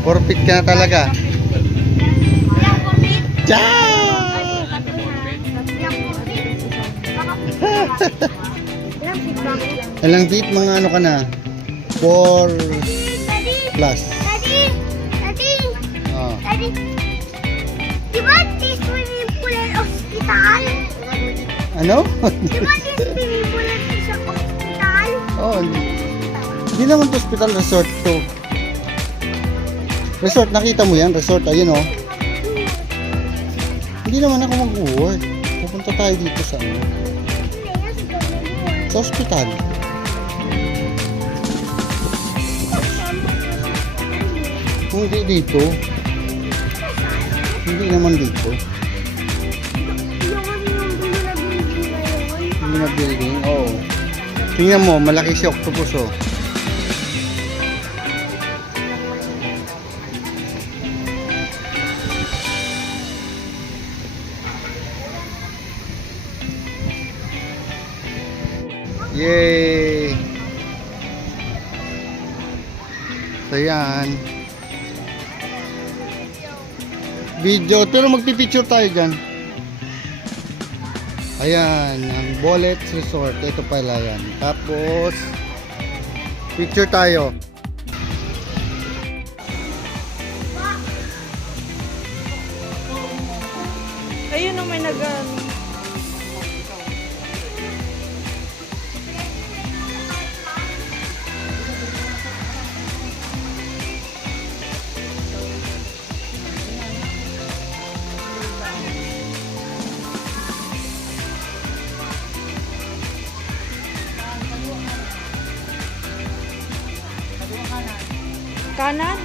Forfeit ka na talaga. Kuya, forfeit. Tiyan! Ilang feet? Mga ano ka na? 4 plus. Daddy, Oh. di ba this swimming pool ay hospital? Ano? Di ba this swimming pool ay isang hospital? Oh, hindi naman to hospital, resort to. Resort, nakita mo yan? Resort, ayun oh. Hindi naman ako mag-work. Pupunta tayo dito sa ano? Sa hospital. Hindi dito. Hindi naman dito. Hindi na building. Oo. Tingnan mo, malaki si octopus oh. Yay! So yan. Video, pero magpipicture tayo dyan. Ayan, ang Bullets Resort. Ito pala yan. Tapos, picture tayo. Ayun ang may kanan.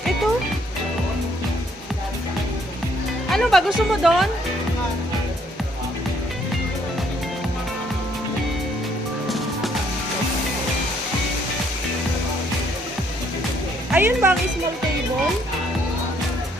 Ito. Ano ba? Gusto mo doon? Ayun ba ang small table?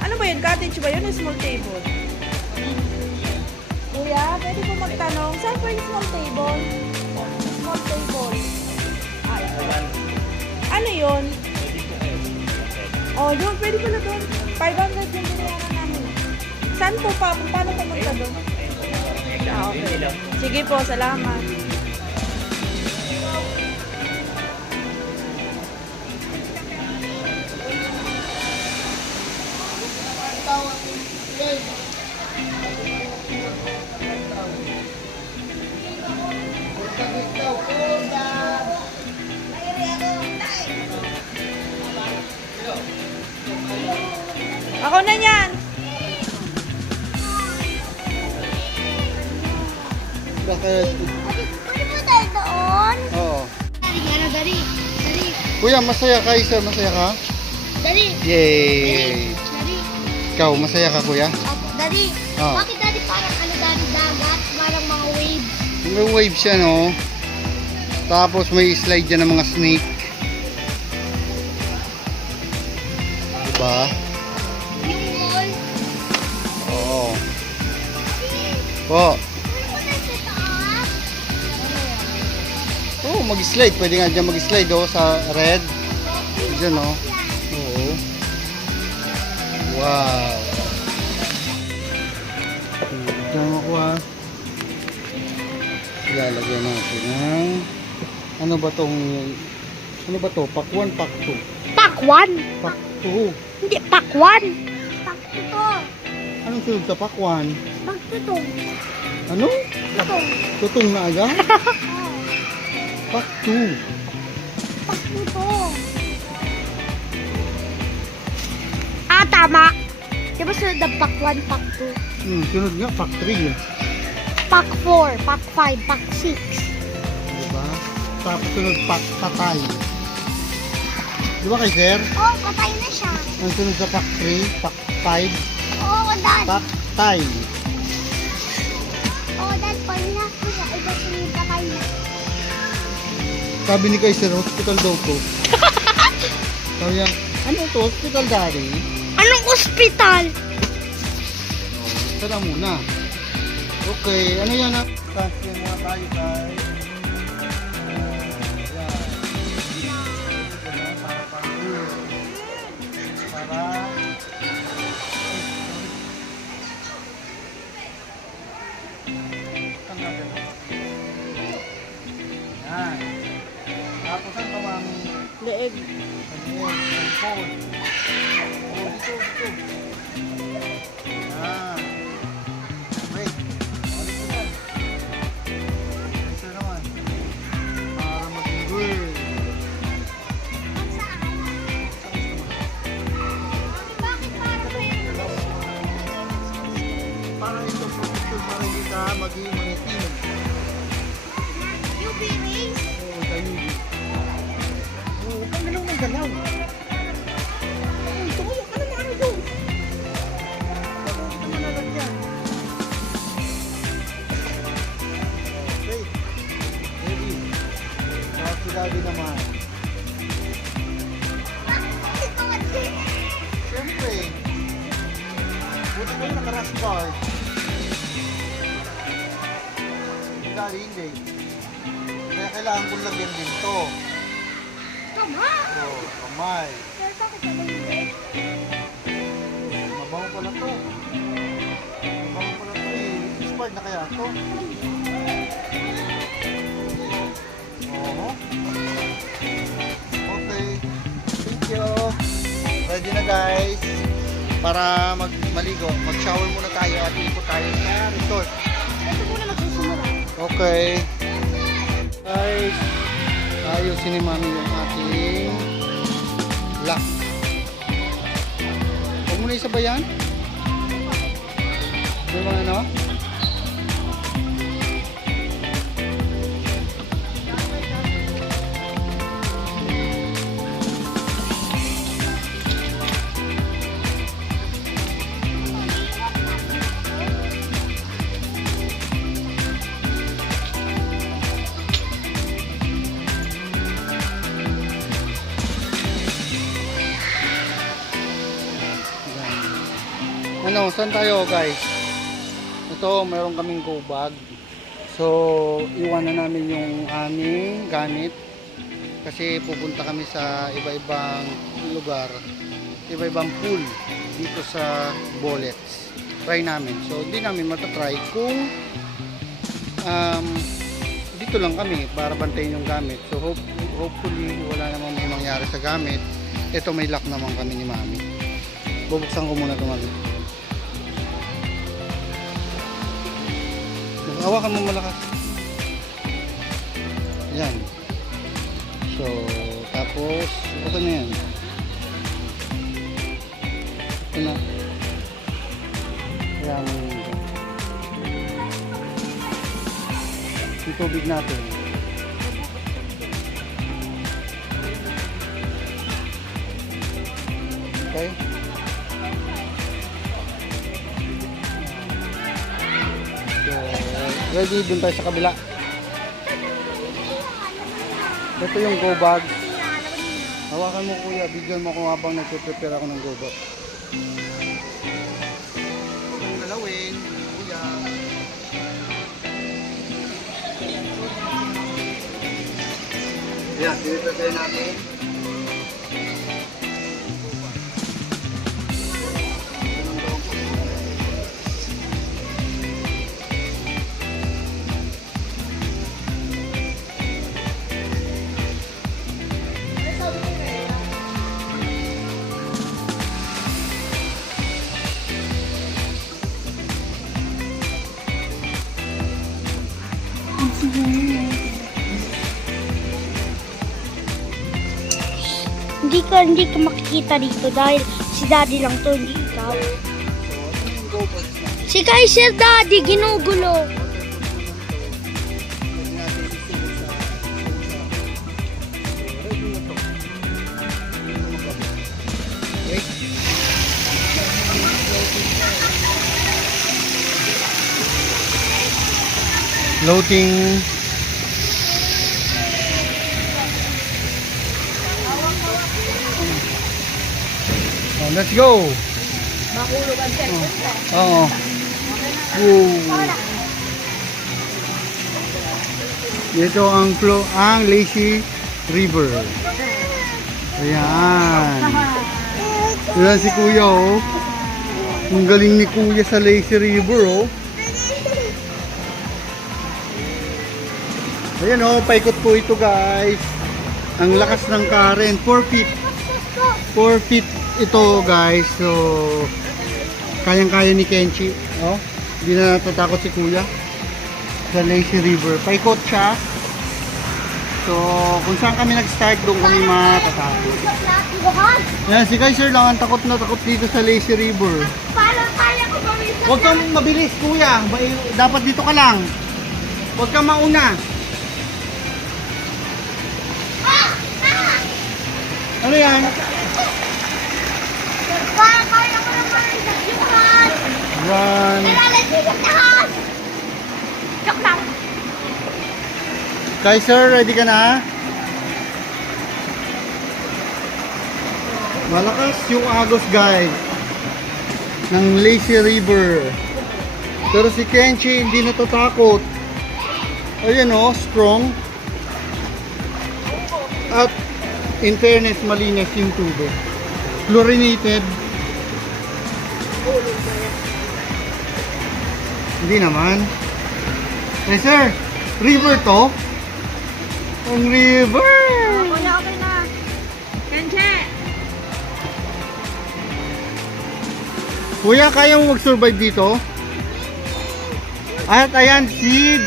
Ano ba yun? Cottage ba yun? Small table? Kuya, pwede po magtanong, saan po yung small table? Small table. Ay, ano yun? Oh, doon. Pwede pala doon. 500 yung binayaran namin. Saan po pa? Paano pumunta doon? Ah, okay. Sige po, salamat. Ako na yan. Bakit? Pwede po tayo doon? Oo. Dari. Kuya, masaya ka, Isa? Masaya ka? Dari. Yay! Dari. Ikaw, masaya ka, kuya? Dari. Oh. Bakit daddy parang dari dagat? Parang mga waves. May wave siya, no? Tapos may slide dyan ng mga snake. Diba? Yung mall. Oo. Po. Pwede po tayo sa taas? Oo, mag-slide. Pwede nga dyan mag-slide, oh, sa red. Dyan, oh. Oo. Wow. Tama ko, ha. Ilalagyan natin ng... Ano ba tong... Ano ba to? Pack 1, pack 2. Pakwan. Pack 2. Hindi, pakwan. Pak to. Anong sunod sa pack 1? Pak to. Ano? Ito. Tutong na agad? Pack 2. Pak to. Ah, tama. Di ba sunod ang pak 1, pak 2? Sunod nga, pack 3. Pak 4, pak 5, pak 6. Diba? Tapos sunod patay. Di ba kay sir? Oh, patay na siya. Ang sunod sa pack 3, pack 5, Oo, dad. pack tay. Oo, dad. Pag hinaspo siya, iba sunod patay na. Sabi ni kay sir, hospital daw to. Sabi niya, ano to? Hospital daddy? Anong ospital? Tara muna. Okay, ano yan ah? Transfer muna tayo guys. Yan. Tapos ang tawang Leeg. phone. Oh, dito. Yan. Wait. Balik ko yan. Ito naman. Para maging good. Bakit parang may Para ito protection para hindi ka maging mangitim. UV rays? Oo, tayo. Oo, huwag kang galaw ng galaw. Tumayo ka naman ano doon. Bago kita malalagyan. Okay. Ready. Tapos si Daddy naman. Ito kasi. Siyempre. Buti ko yung nakaras bar. Si Daddy hindi. Kaya kailangan kong lagyan din to. Tama. Oh, kamay. Pero bakit ka ba hindi? Mabango pala to. Mabango pala to eh. Expired na kaya to? Oo. Okay. Thank you. Ready na guys. Para maligo. Mag-shower muna tayo at ikot tayo sa resort. Ito muna magsusunod. Okay. Guys, ayusin ni Mami yung ating lock. Huwag mo na isabayan. Yung mga ano? Ano, saan tayo guys? Ito, meron kaming go bag. So, iwanan namin yung aming gamit. Kasi pupunta kami sa iba-ibang lugar, iba-ibang pool dito sa Bolets. Try namin. So, hindi namin matatry kung dito lang kami para bantayin yung gamit. So, hopefully, wala namang may mangyari sa gamit. Ito, may lock naman kami ni Mami. Bubuksan ko muna ito, Mami. Hawakan mo malakas. Yan. So, tapos, okay na yan. Ito na. Yan. Yung tubig natin. Okay. Ready, dun tayo sa kabila. Ito yung go bag. Hawakan mo kuya, bigyan mo kung habang nagpe-prepare ako ng go bag. Itong galawin, kuya. Yan, prepare natin. Hindi ka makikita dito dahil si daddy lang to, hindi ikaw. So, ito yung go bag natin. Si Kaiser daddy, ginugulo. Pwede natin isulog sa Floating. Oh, let's go. Makulog ang cellphone ko. Oo. Wow. Ito ang Lazy River. Ayan. Ayan si Kuya, oh. Ang galing ni Kuya sa Lazy River, oh. Ayan, oh. Paikot po ito, guys. Ang lakas ng current. 4 feet. 4 feet ito, guys. So, kayang-kaya ni Kenchi. Oh. Hindi na natatakot si Kuya sa Lazy River. Paikot siya. So, kung saan kami nag-start, doon kami matatakot. Yan, si Kaiser lang ang takot na takot dito sa Lazy River. Paano kaya ko gawin sa Huwag kang mabilis, Kuya. Dapat dito ka lang. Huwag kang mauna. Ano yan? Paano kaya ko naman sa simulan? Run. Nilalagay sa taas! Joke lang. Kaiser, ready ka na? Malakas yung agos, guys, ng Lazy River. Pero si Kenchi hindi natatakot. Ayan, oh, strong. At in fairness, malinis yung tubig. Chlorinated. Hindi naman. Eh sir, river to? Ang river! Kuya, okay na. Kenche! Kuya, kaya mo mag-survive dito? At ayan, si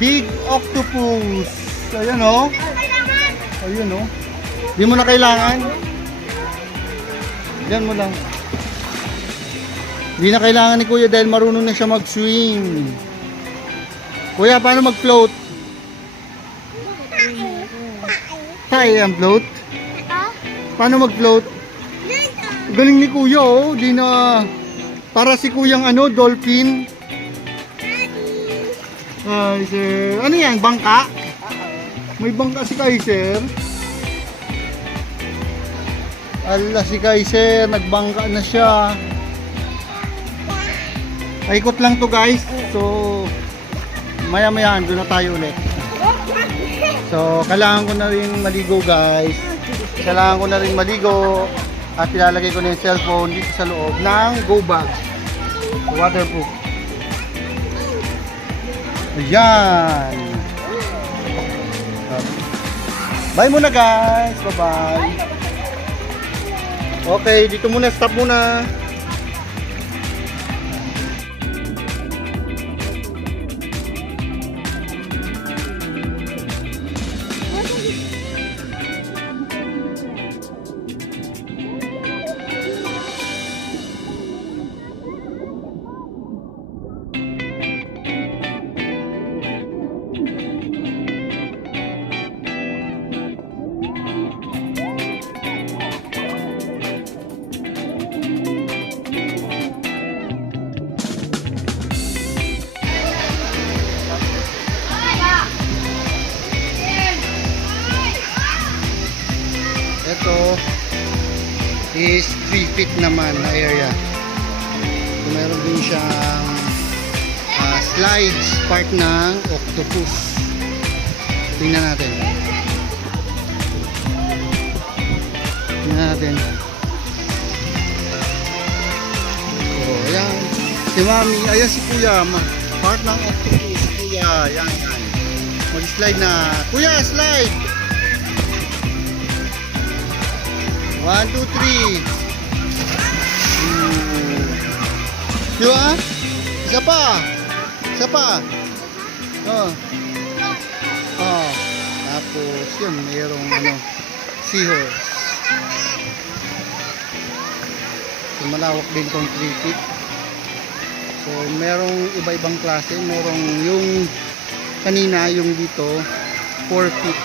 Big Octopus. Ayan, oh. Ayun, oh. Di mo na kailangan. Diyan mo lang. Di na kailangan ni Kuya dahil marunong na siya mag-swim. Kuya, paano mag-float? Kaya ang float? Paano mag-float? Galing ni Kuya, oh. Di na... Para si Kuyang ano, dolphin. Ay, sir. Ano yan? Bangka? May bangka si Kaiser. Ala, si Kaiser. Nagbangka na siya. Paikot lang to, guys. So, maya-maya, doon na tayo ulit. So, kailangan ko na rin maligo, guys. Kailangan ko na rin maligo. At ilalagay ko na yung cellphone dito sa loob ng go bag. Waterproof. Ayan. Bye muna, guys. Bye-bye. Okay, dito muna. Stop muna. Ito is 3 feet naman na area. So, meron din siyang slides part ng octopus. Tingnan natin. Tingnan natin. So, ayan. Si Mami, ayan si Kuya. Part ng octopus. Kuya, ayan, ayan. Mag-slide na. Kuya, slide! 1, 2, 3. Diba? Isa pa. Isa pa. Oh. Oh. Tapos yun, mayroong ano, seahorse. So, malawak din tong 3 feet. So, merong iba-ibang klase. Merong yung kanina, yung dito, 4 feet.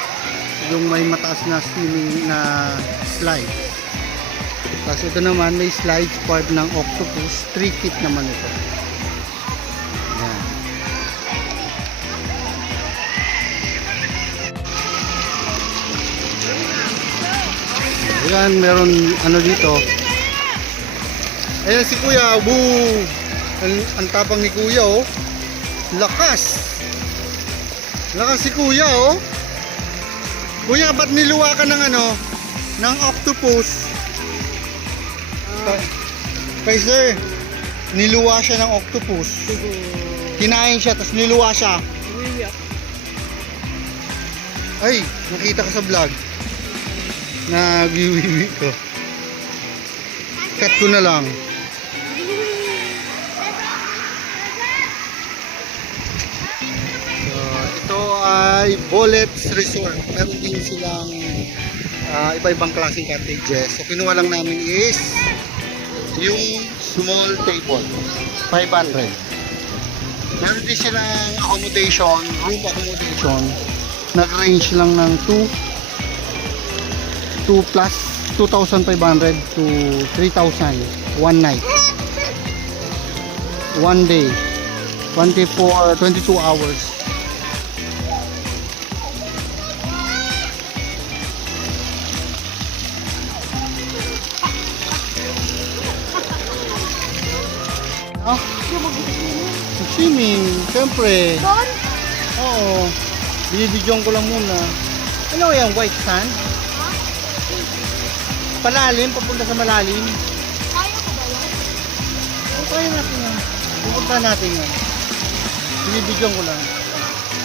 Yung may mataas na swimming na slide. Tapos ito naman may slides part ng octopus, 3 feet naman ito. Ayan. Ayan, meron ano dito. Ayan si Kuya, boo! Ang tapang ni Kuya, oh. Lakas! Lakas si Kuya, oh. Kuya, ba't niluwa ka ng ano? Ng octopus? Kay sir, niluwa siya ng octopus. Kinain siya, tapos niluwa siya. Ay, nakita ka sa vlog. Nag-wiwi ko. Cut ko na lang. So, ito ay Bullets Resort. Meron din silang iba-ibang klaseng cottages. So, kinuha lang namin is yung small table. 500. Meron din silang accommodation, room accommodation. Nag-range lang ng 2 plus 2,500 to 3,000 one night. One day. 22 hours. Ah, swimming, siyempre. Doon? Oo. Binibidyoan ko lang muna. Ano yan? White sand? Palalim, papunta sa malalim. Kaya ko ba yan? Kaya natin yan. Pupunta natin yan. Binibidyoan ko lang.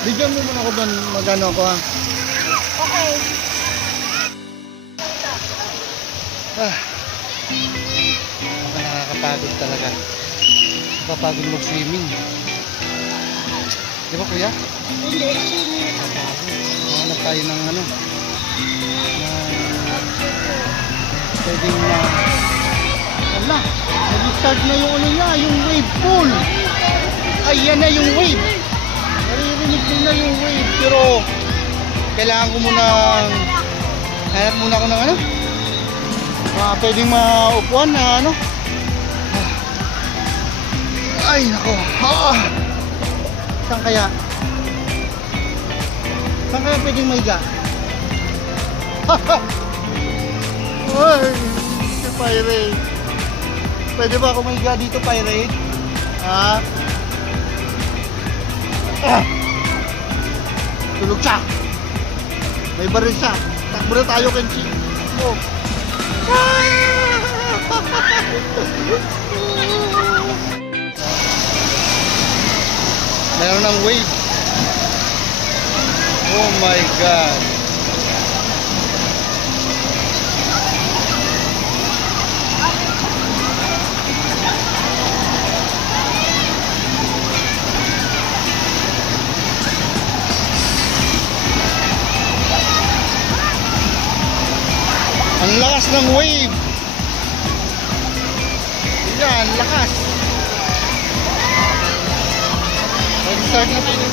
Bidyoan mo muna ako doon. Magano ako ha. Okay. Ah. Nakakapagod talaga. Nakakapagod mag-swimming. Di ba kuya? Hindi, swimming. Hanap tayo ng ano. Pwedeng na wala, nag-start na yung ano niya, yung wave pool. Ay, yan na yung wave. Naririnig din na yung wave. Pero kailangan ko muna hanap muna ako ng ano, pwedeng maupuan na ano. Ay nako, saan kaya pwedeng maiga? Ay, si Pirate. Pwede ba ako mahiga dito, Pirate? Ha? Tulog siya. May baril siya. Takbo na tayo, Kenchi. Oh. Meron ng wave. Oh my God. Ang lakas ng wave. Yan, lakas. Nag-start na tayo.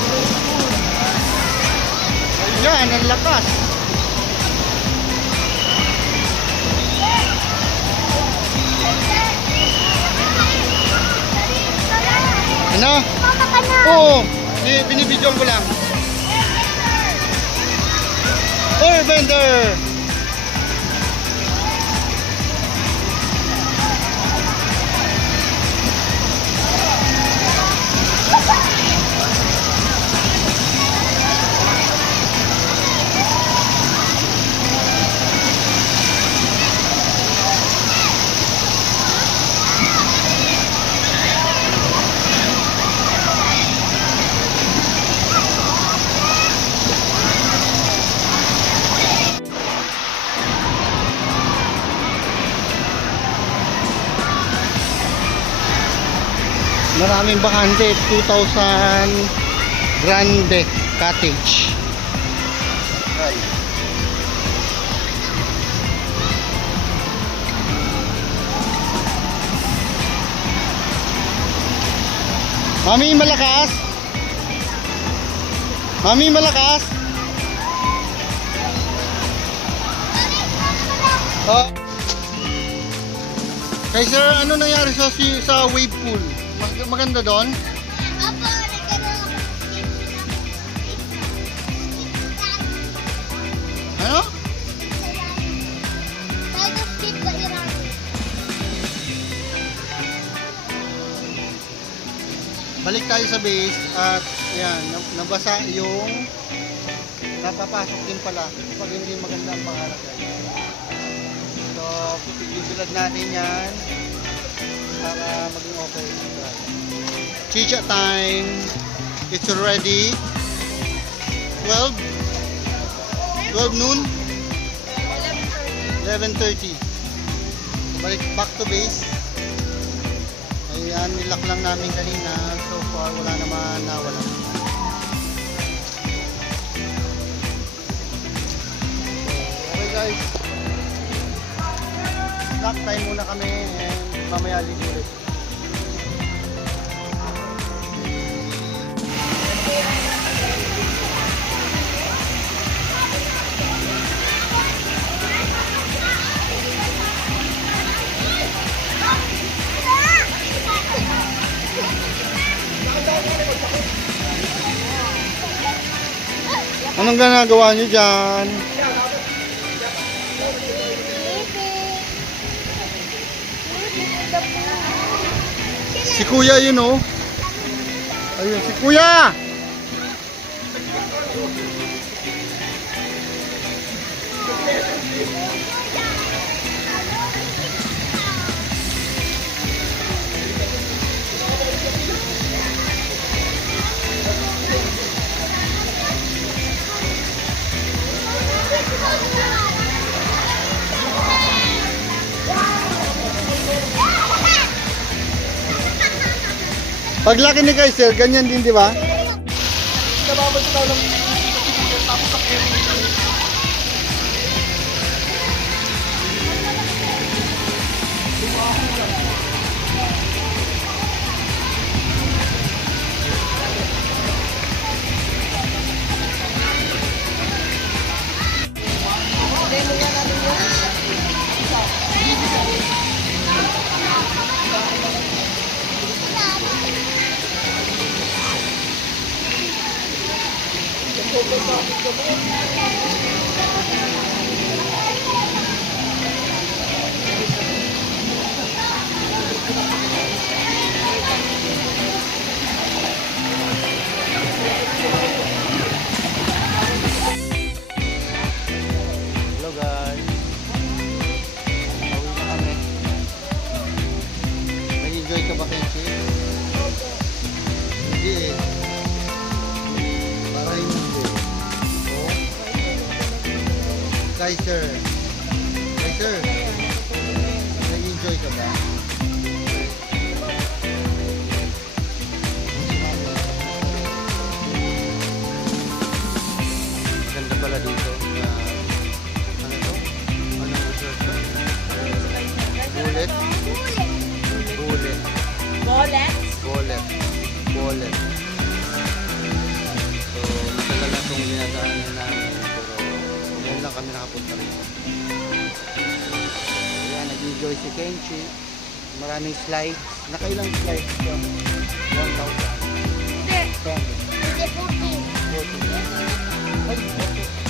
Yan, ang lakas. Ano? Mama ka na. Oo, binibidyoan ko lang. Airbender! Maraming bakante, 2,000 Grande Cottage. Ay. Mami, malakas? Mami, malakas? Oh. Kay sir, ano nangyari sa wave pool? Maganda doon? Apo, nagkaroon. Ano? Pag tayo sa base at yan, nabasa yung napapasok din pala pag hindi maganda ang pangarap guys. So, pipigilan natin yan para maging okay. Chicha time. It's already 12 noon. 11:30. Balik back to base. Ayan, nilock lang namin kanina. So far, wala naman nawala. Okay guys. Snack time muna kami and mamaya ulit. Anong ginagawa nyo dyan? Si Kuya yun oh. Ayun, si Kuya! Paglaki ni Kaiser, ganyan din, di ba? Hello guys. Pauwi na kami. Nag-enjoy ka ba, Kenshi? Hindi eh. Para hindi. Oh. Kaiser. Kaiser. Nag-enjoy ka ba? Ganda pala dito. Ano to? Anong resort to? Bullet? Bullet. Bullets? Bullet. Bullet. So, matagal na itong ginadaanan namin. Pero, ngayon lang kami nakapunta rito. Ayan, nag-enjoy si Kenshi. Maraming slides. Nakailang slides ka? 1,000. Hindi. 10. Hindi, 14. 40. Ay, okay.